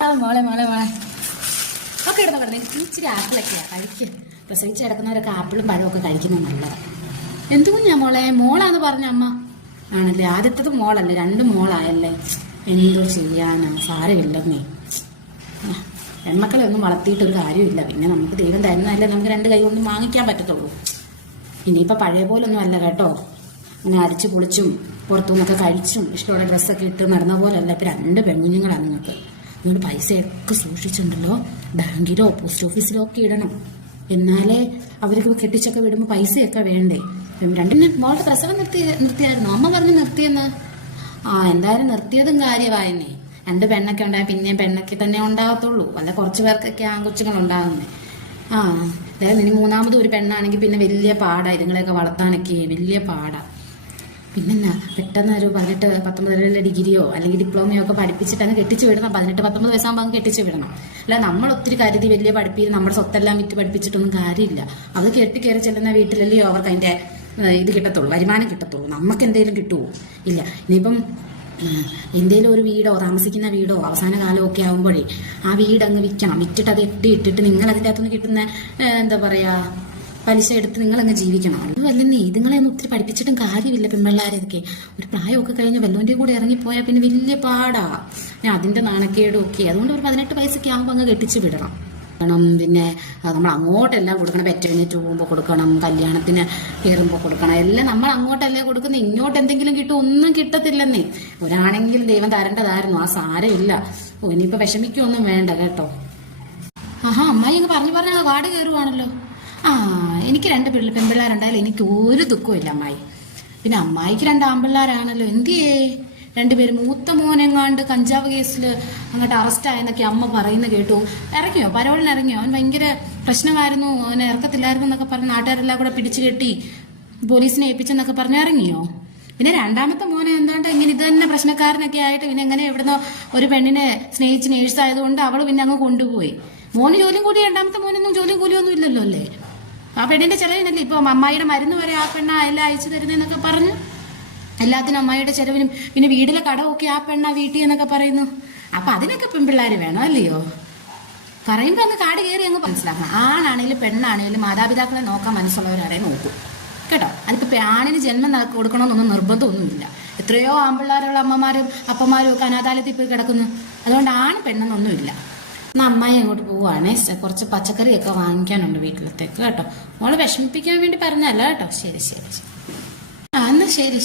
മോളെ മോളെ മോളെ ഒക്കെ ഇടുന്ന പറഞ്ഞത് എനിക്ക് ഇച്ചിരി ആപ്പിളൊക്കെയാ കഴിക്കുക. പ്രസവിച്ച് കിടക്കുന്നവരൊക്കെ ആപ്പിളും പഴവും ഒക്കെ കഴിക്കുന്നത് നല്ലതാണ്. എന്തുകുഞ്ഞാ മോളെ? മോളാന്ന് പറഞ്ഞ അമ്മ. ആണല്ലേ? ആദ്യത്തത് മോളല്ലേ? 2 മോളായല്ലേ? എന്തോ ചെയ്യാനാ, സാരമില്ലെന്നേ. പെൺമക്കളെ ഒന്നും വളർത്തിയിട്ടൊരു കാര്യമില്ല. പിന്നെ നമുക്ക് ദൈവം തരുന്നതല്ലേ നമുക്ക് 2 കൈ കൊണ്ടും വാങ്ങിക്കാൻ പറ്റത്തുള്ളൂ. ഇനിയിപ്പോൾ പഴയ പോലൊന്നും അല്ല കേട്ടോ. അങ്ങനെ അടിച്ചു പൊളിച്ചും പുറത്തുനിന്നൊക്കെ കഴിച്ചും ഇഷ്ടമുള്ള ഡ്രസ്സൊക്കെ ഇട്ട് നടന്ന പോലല്ല. ഇപ്പം 2 പെൺകുഞ്ഞുങ്ങളാണ് നിങ്ങൾക്ക്. നിങ്ങൾ പൈസയൊക്കെ സൂക്ഷിച്ചിട്ടുണ്ടല്ലോ ബാങ്കിലോ പോസ്റ്റ് ഓഫീസിലോ ഒക്കെ ഇടണം. എന്നാലേ അവർക്ക് കെട്ടിച്ചൊക്കെ വിടുമ്പോൾ പൈസയൊക്കെ വേണ്ടേ. 2 മോളുടെ പ്രസവം നിർത്തിയായിരുന്നു. അമ്മ പറഞ്ഞ് നിർത്തിയെന്ന്. എന്തായാലും നിർത്തിയതും കാര്യമായെന്നേ. 2 പെണ്ണൊക്കെ ഉണ്ടായ പിന്നെയും പെണ്ണൊക്കെ തന്നെ ഉണ്ടാകത്തുള്ളൂ. അല്ല കുറച്ച് പേർക്കൊക്കെ ആൺകൊച്ചുങ്ങൾ ഉണ്ടാകുന്നേ. അതായത് ഇനി 3ാമത് ഒരു പെണ്ണാണെങ്കിൽ പിന്നെ വലിയ പാടാ. ഇതുങ്ങളെയൊക്കെ വളർത്താനൊക്കെ വലിയ പാടാ. പിന്നെന്നാ പെട്ടെന്ന് ഒരു 18-19 ഡിഗ്രിയോ അല്ലെങ്കിൽ ഡിപ്ലോമയോ ഒക്കെ പഠിപ്പിച്ചിട്ട് അങ്ങ് കെട്ടിച്ചു വിടണം. 18-19 വയസ്സാകുമ്പോൾ അങ്ങ് കെട്ടിച്ചു വിടണം. അല്ല നമ്മൾ ഒത്തിരി കരുതി വലിയ പഠിപ്പിച്ച് നമ്മുടെ സ്വത്തെല്ലാം വിറ്റ് പഠിപ്പിച്ചിട്ടൊന്നും കാര്യമില്ല. അത് കയറി ചെല്ലുന്ന വീട്ടിലല്ലയോ അവർക്ക് അതിന്റെ ഇത് കിട്ടത്തുള്ളൂ, വരുമാനം കിട്ടത്തുള്ളൂ. നമുക്ക് എന്തെങ്കിലും കിട്ടുമോ? ഇല്ല. ഇനിയിപ്പം എന്തെങ്കിലും ഒരു വീടോ താമസിക്കുന്ന വീടോ അവസാന കാലമൊക്കെ ആകുമ്പോഴേ ആ വീട് അങ്ങ് വിൽക്കണം. വിറ്റിട്ട് അത് ഇട്ടിട്ട് നിങ്ങൾ അതിൻ്റെ അകത്തുനിന്ന് കിട്ടുന്ന എന്താ പറയാ പലിശ എടുത്ത് നിങ്ങളങ്ങ് ജീവിക്കണം. അതുമല്ലെന്നേ ഇതുങ്ങളെ ഒന്നും ഒത്തിരി പഠിപ്പിച്ചിട്ടും കാര്യമില്ല. പെൺപിള്ളേരൊക്കെ ഒരു പ്രായമൊക്കെ കഴിഞ്ഞ് വല്ലവൻ്റെ കൂടെ ഇറങ്ങിപ്പോയാൽ പിന്നെ വലിയ പാടാ. അതിന്റെ നാണക്കേടും ഒക്കെ. അതുകൊണ്ട് ഒരു 18 വയസ്സൊക്കെ ആകുമ്പോൾ അങ്ങ് കെട്ടിച്ച് വിടണം. പിന്നെ നമ്മൾ അങ്ങോട്ടെല്ലാം കൊടുക്കണം. പെറ്റെഴുന്നേറ്റ് പോകുമ്പോൾ കൊടുക്കണം, കല്യാണത്തിന് കയറുമ്പോൾ കൊടുക്കണം. എല്ലാം നമ്മൾ അങ്ങോട്ടല്ലേ കൊടുക്കുന്നത്. ഇങ്ങോട്ട് എന്തെങ്കിലും കിട്ടും? ഒന്നും കിട്ടത്തില്ലെന്നേ. ഒരാണെങ്കിലും ദൈവം തരേണ്ടതായിരുന്നു. ആ സാരമില്ല. ഇനിയിപ്പോൾ വിഷമിക്കൊന്നും വേണ്ട കേട്ടോ. അമ്മായി അങ്ങ് പറഞ്ഞു കാട് കയറുവാണല്ലോ. എനിക്ക് 2 പെൺപിള്ളേരുണ്ടായാലും എനിക്ക് ഒരു ദുഃഖവും ഇല്ല അമ്മായി. പിന്നെ അമ്മായിക്ക് 2 ആൺപിള്ളേരാണല്ലോ. എന്തിയേ 2 പേര്? മൂത്ത മോനെങ്ങാണ്ട് കഞ്ചാവ് കേസിൽ അങ്ങോട്ട് അറസ്റ്റ് ആയെന്നൊക്കെ അമ്മ പറയുന്ന കേട്ടു. ഇറങ്ങിയോ? പരോളിന് ഇറങ്ങിയോ? അവൻ ഭയങ്കര പ്രശ്നമായിരുന്നു, അവനെ ഇറക്കത്തില്ലായിരുന്നു എന്നൊക്കെ പറഞ്ഞ് നാട്ടുകാരെല്ലാം കൂടെ പിടിച്ചു കെട്ടി പോലീസിനെ ഏൽപ്പിച്ചെന്നൊക്കെ പറഞ്ഞ് ഇറങ്ങിയോ? പിന്നെ 2ാമത്തെ മോനെ എന്താണ്ട് ഇങ്ങനെ ഇത് തന്നെ പ്രശ്നക്കാരനൊക്കെ ആയിട്ട് പിന്നെ എങ്ങനെ എവിടുന്നോ ഒരു പെണ്ണിനെ സ്നേഹിച്ച് നേഴ്സായതുകൊണ്ട് അവൾ പിന്നെ അങ്ങ് കൊണ്ടുപോയി. മോന് ജോലിയും കൂലി, 2ാമത്തെ മോനൊന്നും ജോലിയും കൂലിയൊന്നും ഇല്ലല്ലോ അല്ലേ? ആ പെണ്ണിന്റെ ചെലവിനല്ലേ ഇപ്പൊ അമ്മായിയുടെ മരുന്ന് വരെ ആ പെണ്ണ എല്ലാം അയച്ചു തരുന്നതെന്നൊക്കെ പറഞ്ഞു. എല്ലാത്തിനും അമ്മായിയുടെ ചെലവിനും പിന്നെ വീട്ടിലെ കടമൊക്കെ ആ പെണ്ണ വീട്ടിൽ എന്നൊക്കെ പറയുന്നു. അപ്പൊ അതിനൊക്കെ പെൺപിള്ളേർ വേണം അല്ലയോ? പറയുമ്പോ അങ്ങ് കാട് കയറി അങ്ങ് മനസ്സിലാക്കണം. ആണാണെങ്കിലും പെണ്ണാണെങ്കിലും മാതാപിതാക്കളെ നോക്കാൻ മനസ്സുള്ളവരാരെ നോക്കൂ കേട്ടോ. അതിപ്പോ ആണിന് ജന്മം കൊടുക്കണമെന്നൊന്നും നിർബന്ധമൊന്നുമില്ല. എത്രയോ ആൺപിള്ളേരുള്ള അമ്മമാരും അപ്പന്മാരും ഒക്കെ അനാഥാലയത്തിൽ പോയി കിടക്കുന്നു. അതുകൊണ്ട് ആണ് പെണ്ണെന്നൊന്നുമില്ല. എന്നാ അമ്മായി അങ്ങോട്ട് പോവുകയാണേ. കുറച്ച് പച്ചക്കറിയൊക്കെ വാങ്ങിക്കാനുണ്ട് വീട്ടിലത്തേക്ക് കേട്ടോ. മോളെ വിഷമിപ്പിക്കാൻ വേണ്ടി പറഞ്ഞല്ല കേട്ടോ. ശരി. എന്നാ ശരി.